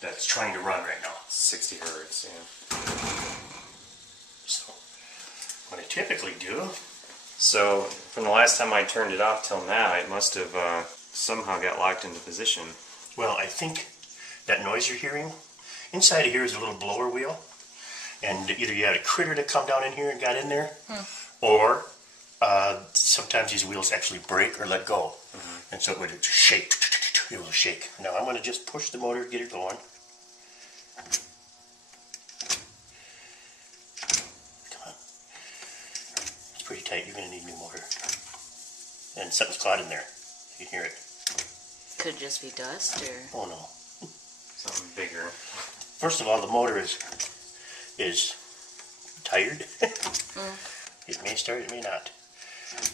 that's trying to run right now. 60 hertz, yeah. So what I typically do... So from the last time I turned it off till now, it must have somehow got locked into position. Well, I think that noise you're hearing, inside of here is a little blower wheel. And either you had a critter that come down in here and got in there, or sometimes these wheels actually break or let go. And so it would shake. It will shake. Now I'm going to just push the motor, get it going. Come on. It's pretty tight. You're going to need a new motor. And something's caught in there. You can hear it. Could just be dust, or... Oh no. Something bigger. First of all, the motor is tired. It may start, it may not.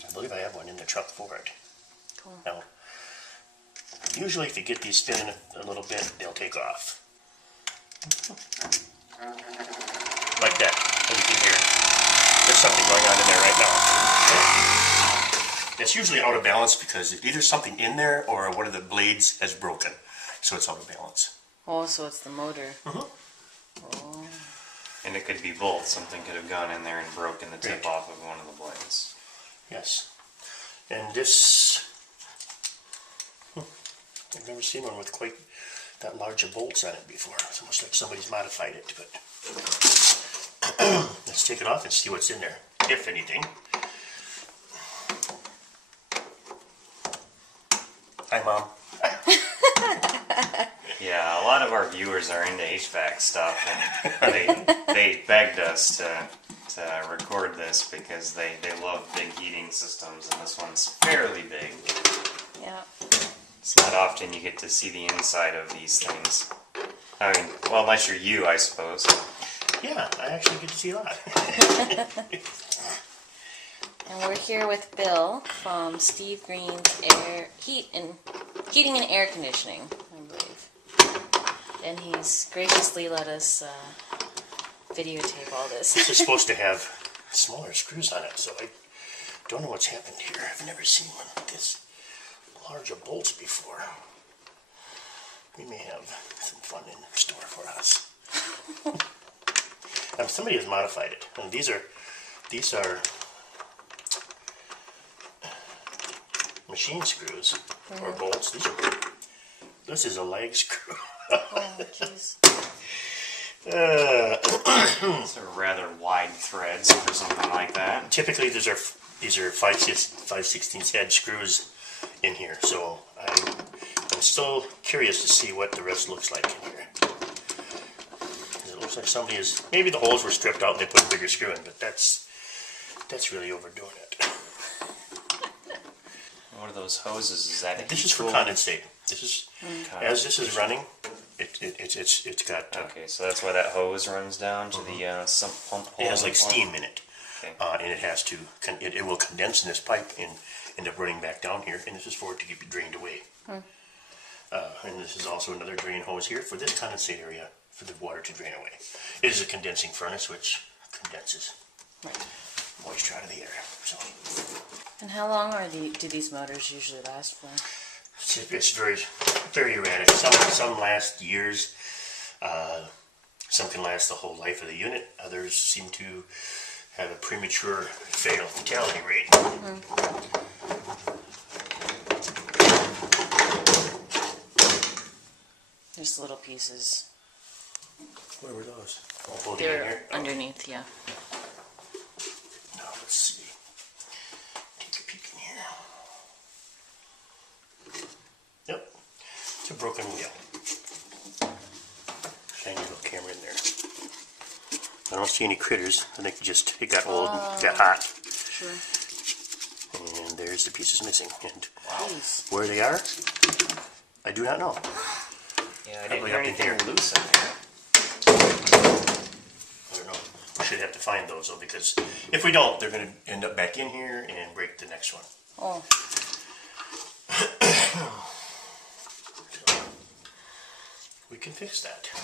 I believe I have one in the truck for it. Cool. Now, usually if you get these spinning a little bit, they'll take off. Like that. And you can hear there's something going on in there right now. It's usually out of balance because either something in there or one of the blades has broken. So it's out of balance. Oh, so it's the motor. Oh. And it could be both. Something could have gone in there and broken the tip off of one of the blades. Yes. And this... I've never seen one with quite that large of bolts on it before. It's almost like somebody's modified it. But let's take it off and see what's in there, if anything. Hi, Mom. Yeah, a lot of our viewers are into HVAC stuff, and they begged us to record this because they love big heating systems, and this one's fairly big. Yeah. It's not often you get to see the inside of these things. I mean, well, unless you're you, I suppose. Yeah, I actually get to see a lot. And we're here with Bill from Steve Green's Heating and Air Conditioning, I believe. And he's graciously let us videotape all this. This is supposed to have smaller screws on it, so I don't know what's happened here. I've never seen one with this large of bolts before. We may have some fun in store for us. Somebody has modified it, and these are machine screws or bolts. This is a leg screw. Oh, jeez. These are rather wide threads for something like that. Typically, these are 5/16 head screws in here, so I'm still curious to see what the rest looks like in here. It looks like somebody maybe the holes were stripped out and they put a bigger screw in, but that's really overdoing it. What are those hoses? Is that This is for condensate. This is as this is running. It's got. Okay, so that's why that hose runs down to the sump pump hole. It has like steam in it, okay. And it has to. It will condense in this pipe and end up running back down here. And this is for it to get drained away. And this is also another drain hose here for this condensate area for the water to drain away. It is a condensing furnace which condenses moisture out of the air. So. And how long do these motors usually last for? It's very, very erratic. Some last years. Some can last the whole life of the unit. Others seem to have a premature fatality rate. There's little pieces. Where were those? Oh, They're here. underneath, yeah. Now let's see. Take a peek in here. Yep, it's a broken wheel. Shiny little camera in there. I don't see any critters. I think it got old and got hot. Sure. And there's the pieces missing. And Jeez. where they are, I do not know. Yeah, I didn't Probably hear up in anything here. loose in there. I don't know. We should have to find those though, because if we don't, they're going to end up back in here and break the next one. Oh. We can fix that. I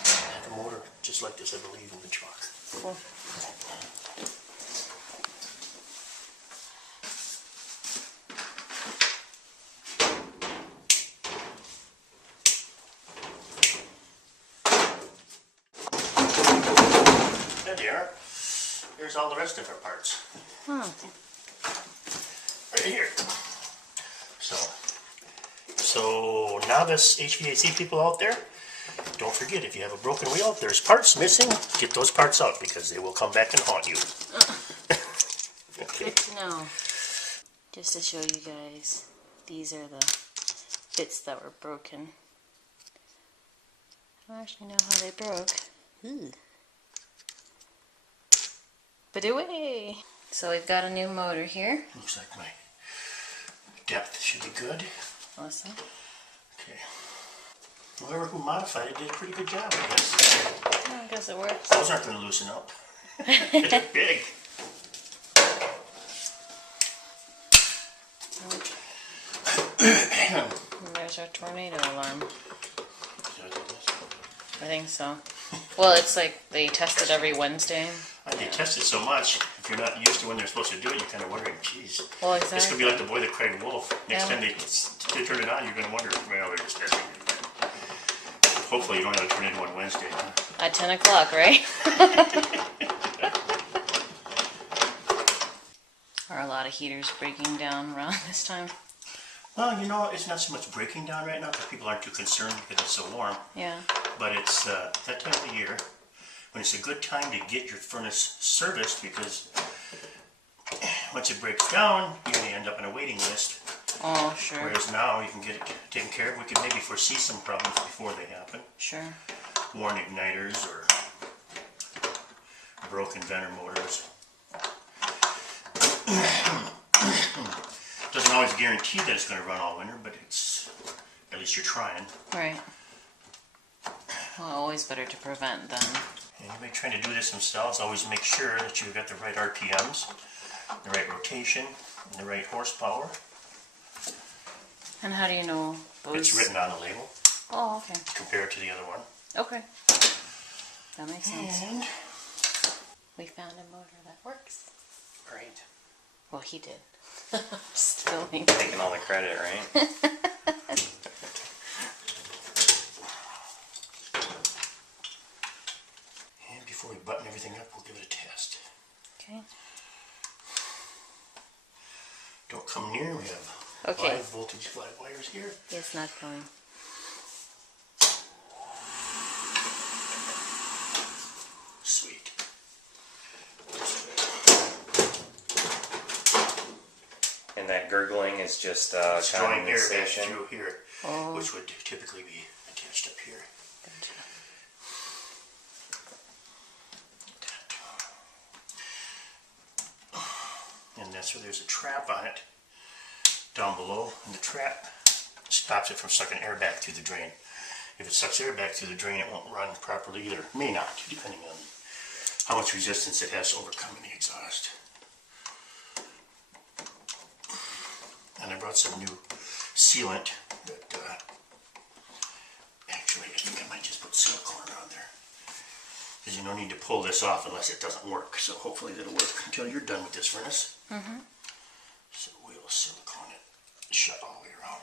have a motor just like this, I believe, in the truck. Cool. Here's all the rest of our parts. Huh. Right here. So novice HVAC people out there, don't forget, if you have a broken wheel, if there's parts missing, get those parts out because they will come back and haunt you. Good to know. Just to show you guys, these are the bits that were broken. I don't actually know how they broke. Ooh. But away! So we've got a new motor here. Looks like my depth should be good. Awesome. Okay. Whoever who modified it did a pretty good job, I guess. I guess it works. Those aren't going to loosen up. They're big. And there's our tornado alarm. I think so. Well, it's like they test it every Wednesday. They test it so much, if you're not used to when they're supposed to do it, you're kind of wondering, geez. Well, This could exactly. be like the boy that cried wolf. Next Yeah. time they turn it on, you're going to wonder, well, they're just testing it. Hopefully you don't have to turn it on Wednesday. Huh? At 10 o'clock, right? Are a lot of heaters breaking down around this time? Well, you know, it's not so much breaking down right now because people aren't too concerned because it's so warm. Yeah. But it's that time of the year when it's a good time to get your furnace serviced because once it breaks down, you may end up on a waiting list. Oh, sure. Whereas now you can get it taken care of. We can maybe foresee some problems before they happen. Sure. Worn igniters or broken Venner motors. Doesn't always guarantee that it's going to run all winter, but it's at least you're trying. Right. Well, always better to prevent than... Anybody trying to do this themselves, always make sure that you've got the right RPMs, the right rotation, and the right horsepower. And how do you know those? It's written on the label. Oh, okay. Compare it to the other one. Okay. That makes sense. And We found a motor that works. Great. Well, he did. Just filming. Taking all the credit, right? And before we button everything up, we'll give it a test. Okay. Don't come near. We have Okay. 5 voltage flat wires here. It's not going. Sweet. And that gurgling is just It's drawing air back condensation. through here, Oh. which would typically be attached up here. Gotcha. And that's where there's a trap on it down below, and the trap stops it from sucking air back through the drain. If it sucks air back through the drain, it won't run properly either. May not, depending on how much resistance it has to overcome in the exhaust. And I brought some new sealant that actually I think I might just put silicone on there. Because you don't need to pull this off unless it doesn't work. So hopefully it'll work until you're done with this furnace. So we'll silicone it shut all the way around.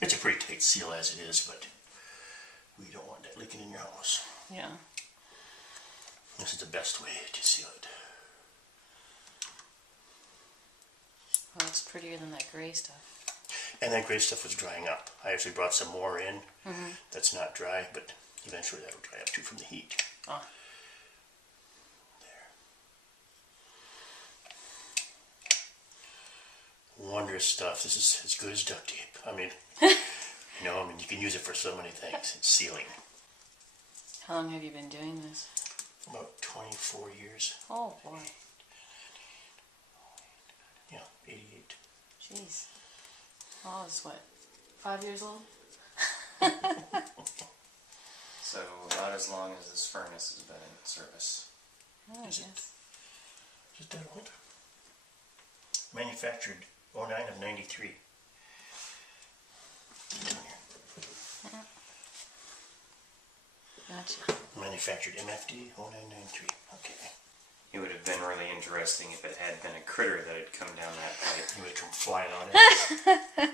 It's a pretty tight seal as it is, but we don't want that leaking in your house. Yeah. This is the best way to seal it. Well, it's prettier than that gray stuff. And that gray stuff was drying up. I actually brought some more in that's not dry, but eventually that'll dry up too from the heat. Oh. There. Wondrous stuff. This is as good as duct tape. I mean, you can use it for so many things. It's sealing. How long have you been doing this? About 24 years. Oh, boy. Yeah, 88. Jeez. Oh, I was what? 5 years old? So about as long as this furnace has been in service. Oh, I Is it? guess. Is it that old? Manufactured 09 of 93. Gotcha. Manufactured MFD 0993. Okay. It would have been really interesting if it had been a critter that had come down that pipe. You would come flying on it.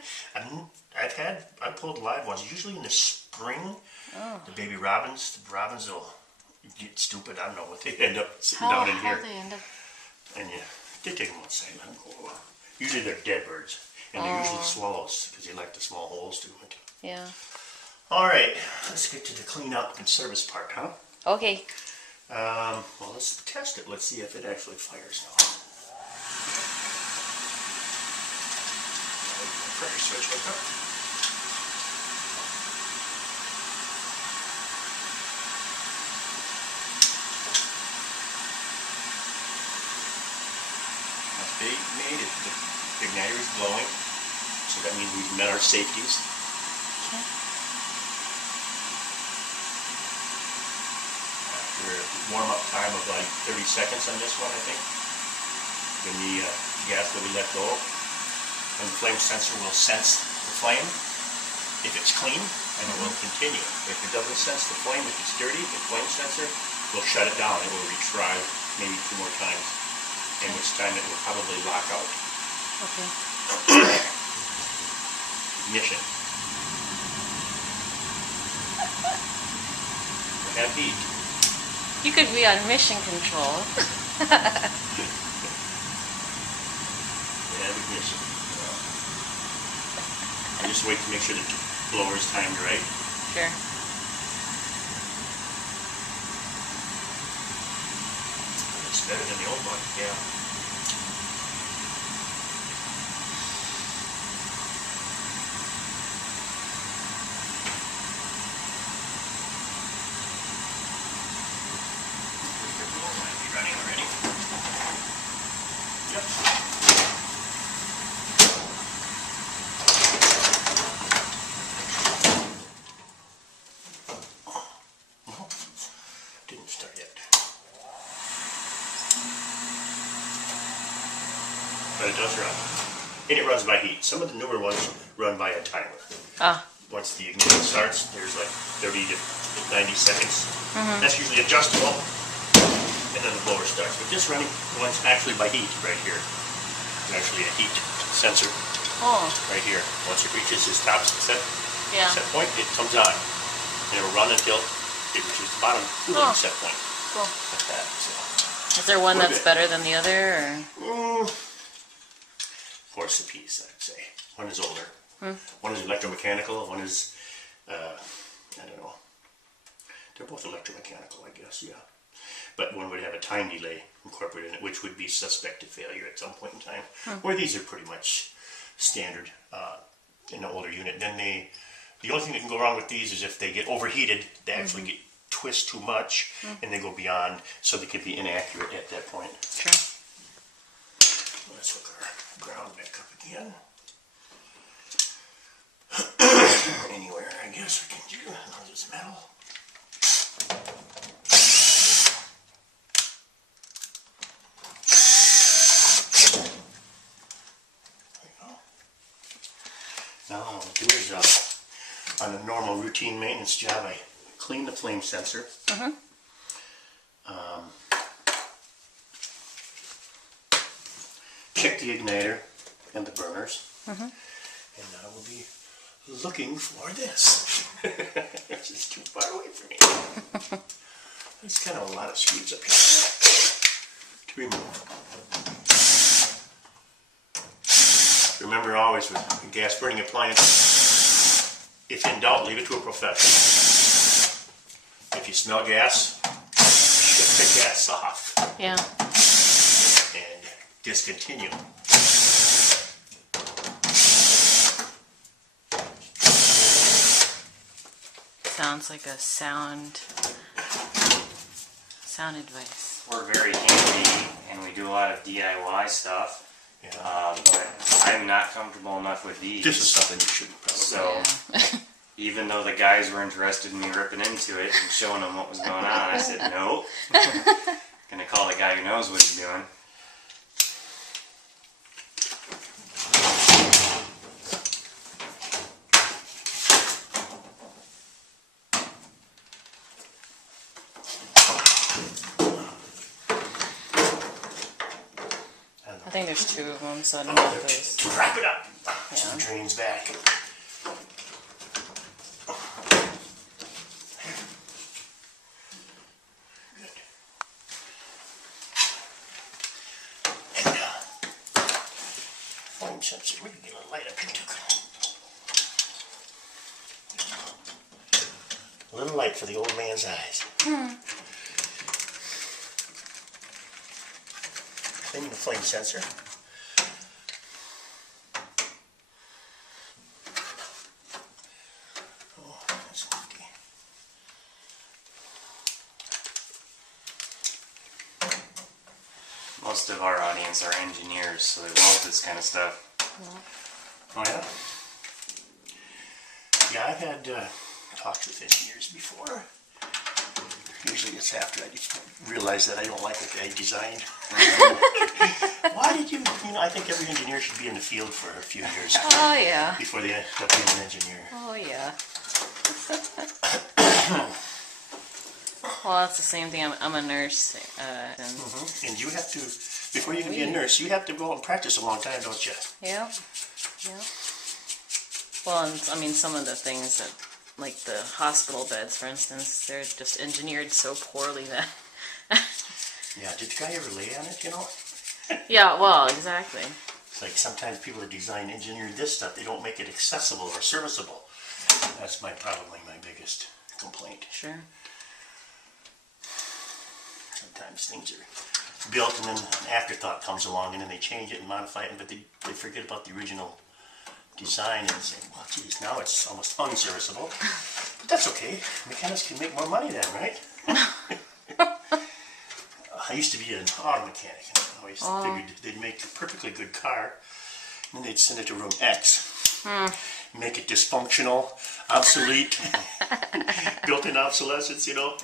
I pulled live ones, usually in the spring. Oh. The robins will get stupid. I don't know what they end up sitting How down in here. they end up? And you did take them outside, let them go a while. Usually they're dead birds, and they're usually swallows because they like the small holes too. Yeah. All right, let's get to the cleanup and service part, huh? Okay. Well, let's test it. Let's see if it actually fires now. Pressure switch hook up. Must be made if the igniter is blowing, so that means we've met our safeties. Okay. After a warm-up time of like 30 seconds on this one, I think, then the gas will be let go, and the flame sensor will sense the flame. If it's clean, and it will continue. If it doesn't sense the flame, if it's dirty, the flame sensor will shut it down. It will retry maybe 2 more times, in which time it will probably lock out. Okay. Ignition. Have heat. You could be on mission control. Yeah, ignition. I just wait to make sure the blower is timed right. Sure. It's better than the old one, yeah. The blower might be running already. Yep. Didn't start yet. But it does run. And it runs by heat. Some of the newer ones run by a timer. Ah. Once the ignition starts, there's like 30 to 90 seconds. That's usually adjustable. And then the blower starts. But this running runs actually by heat right here. It's actually a heat sensor Oh. right here. Once it reaches its top set Yeah. point, it comes on. And it will run until it reaches the bottom cooling set point. Cool. Like that. So, Is there one We're that's good. better than the other, or? horse apiece, I'd say. One is older. One is electromechanical. One is, I don't know. They're both electromechanical, I guess, yeah. But one would have a time delay incorporated in it, which would be suspected failure at some point in time. Where these are pretty much standard in the older unit. Then the only thing that can go wrong with these is if they get overheated, they actually get twist too much, and they go beyond, so they could be inaccurate at that point. Sure. Let's hook our ground back up again. Anywhere, I guess we can do this metal. There we go. Now, what I'll do is on a normal routine maintenance job, I clean the flame sensor. Check the igniter and the burners. And now we'll be looking for this. This is too far away from me. There's kind of a lot of screws up here to remove. Remember always with a gas burning appliance, if in doubt, leave it to a professional. If you smell gas, shut the gas off Yeah. and discontinue. Sounds like a sound advice. We're very handy, and we do a lot of DIY stuff. Yeah. But I'm not comfortable enough with these. This is something you shouldn't probably. So, even though the guys were interested in me ripping into it and showing them what was going on, I said, no. Gonna call the guy who knows what he's doing. I think there's two of them, so I don't know if there's. Wrap it up. Yeah. So it drains back. Good. sensor. We can get a little light up here too. A little light for the old man's eyes. Then the flame sensor. Oh, that's nifty. Most of our audience are engineers, so they love this kind of stuff. Oh yeah? Yeah, I've had talks with engineers before. Usually it's after I realize that I don't like what they designed. Why did you know, I think every engineer should be in the field for a few years Oh, yeah. before they end up being an engineer. Oh, yeah. Well, that's the same thing. I'm a nurse. And you have to, before you can be a nurse, you have to go out and practice a long time, don't you? Yep. Yep. Well, and, I mean, some of the things that, like the hospital beds, for instance, they're just engineered so poorly that... Yeah, did the guy ever lay on it, you know? Yeah, well, exactly. It's like sometimes people that design engineer this stuff, they don't make it accessible or serviceable. That's probably my biggest complaint. Sure. Sometimes things are built and then an afterthought comes along and then they change it and modify it, but they forget about the original design and say, well, geez, now it's almost unserviceable. But that's okay. Mechanics can make more money then, right? I used to be an auto mechanic. And I always figured they'd make a perfectly good car and then they'd send it to room X. Make it dysfunctional, obsolete, built-in obsolescence, you know,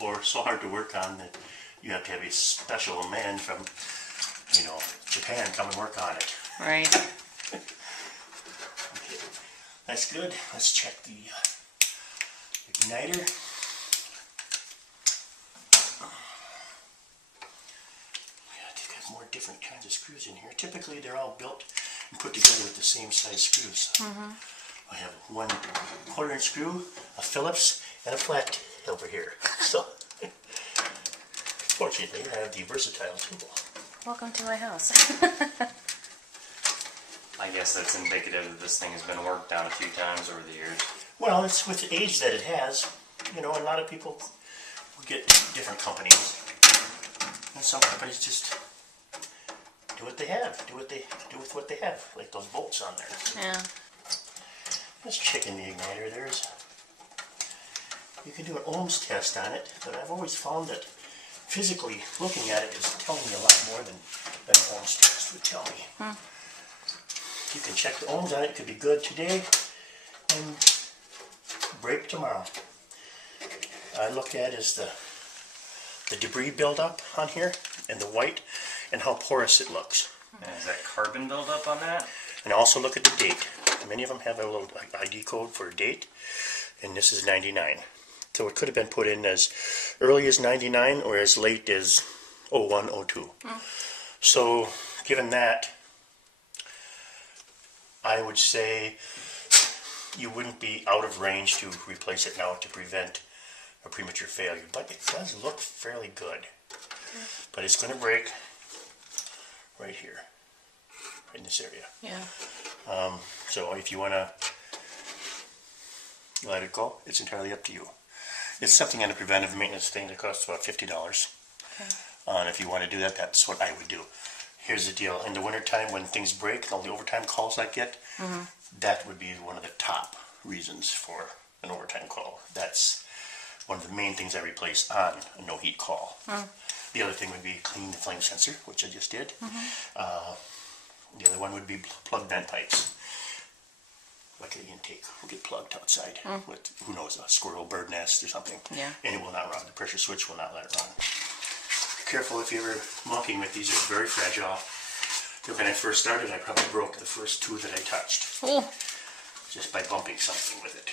or so hard to work on that you have to have a special man from, you know, Japan come and work on it. Right. Okay, that's good. Let's check the igniter. Yeah, they've got more different kinds of screws in here. Typically, they're all built and put together with the same size screws. I have 1 1/4" screw, a Phillips, and a flat over here. So, fortunately, I have the versatile tool. Welcome to my house. I guess that's indicative that this thing has been worked on a few times over the years. Well, it's with the age that it has. You know, a lot of people will get different companies, and some companies just do what they have, do with what they have, like those bolts on there. Yeah. Let's check in the igniter. You can do an ohms test on it, but I've always found that physically looking at it is telling me a lot more than an ohms test would tell me. You can check the ohms on it. It could be good today and break tomorrow. I look at is the debris buildup on here and the white and how porous it looks. And is that carbon buildup on that? And also look at the date. Many of them have a little ID code for a date, and this is 99. So it could have been put in as early as 99 or as late as 01, 02. So given that, I would say you wouldn't be out of range to replace it now to prevent a premature failure. But it does look fairly good. But it's going to break right here, in this area. Yeah. So if you want to let it go, it's entirely up to you. It's something on a preventive maintenance thing that costs about $50. Okay. And if you want to do that, that's what I would do. Here's the deal. In the wintertime when things break and all the overtime calls I get, that would be one of the top reasons for an overtime call. That's one of the main things I replace on a no heat call. The other thing would be clean the flame sensor, which I just did. The other one would be plug vent pipes. Like the intake will get plugged outside with, who knows, a squirrel, bird nest or something. Yeah. And it will not run. The pressure switch will not let it run. Be careful if you're ever monkeying with these. They're very fragile. When I first started, I probably broke the first 2 that I touched. Just by bumping something with it.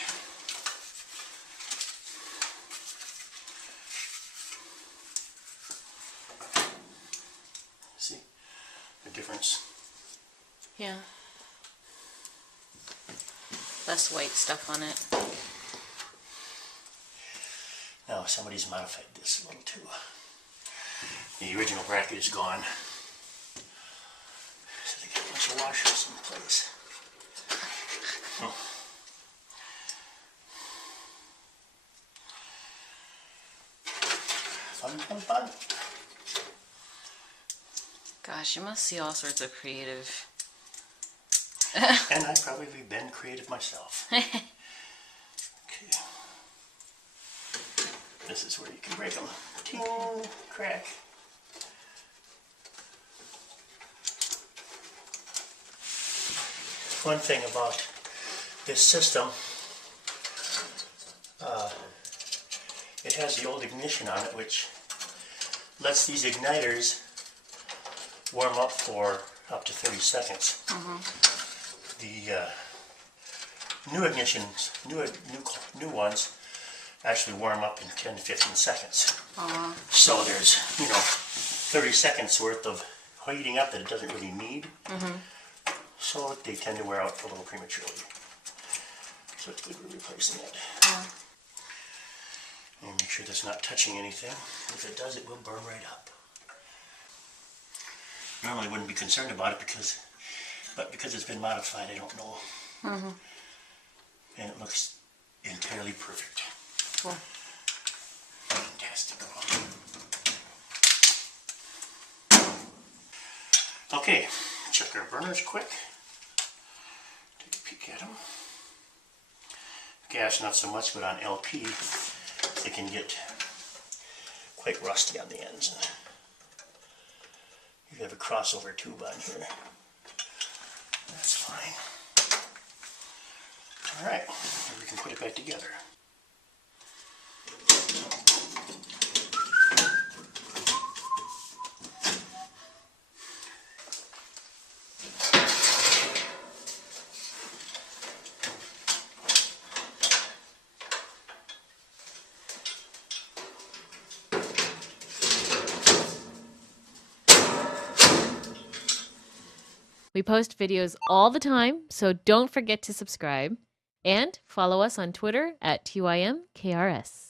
See the difference? Yeah. Less white stuff on it. Now somebody's modified this a little too. The original bracket is gone. So they got a bunch the washers in place. Fun. Gosh, you must see all sorts of creative. And I've probably been creative myself. Okay. This is where you can break them. Ting, crack. One thing about this system, it has the old ignition on it, which lets these igniters warm up for up to 30 seconds. The new ignitions, new ones, actually warm up in 10 to 15 seconds. So there's, 30 seconds worth of heating up that it doesn't really need. So they tend to wear out a little prematurely. So it's good we're replacing it. And make sure that's not touching anything. If it does, it will burn right up. Normally I wouldn't be concerned about it but because it's been modified, I don't know. And it looks entirely perfect. Cool. Fantastic. Okay, check our burners quick. Take a peek at them. Gas not so much, but on LP they can get quite rusty on the ends. You have a crossover tube on here. That's fine. Alright, we can put it back together. We post videos all the time, so don't forget to subscribe and follow us on Twitter at TYMKRS.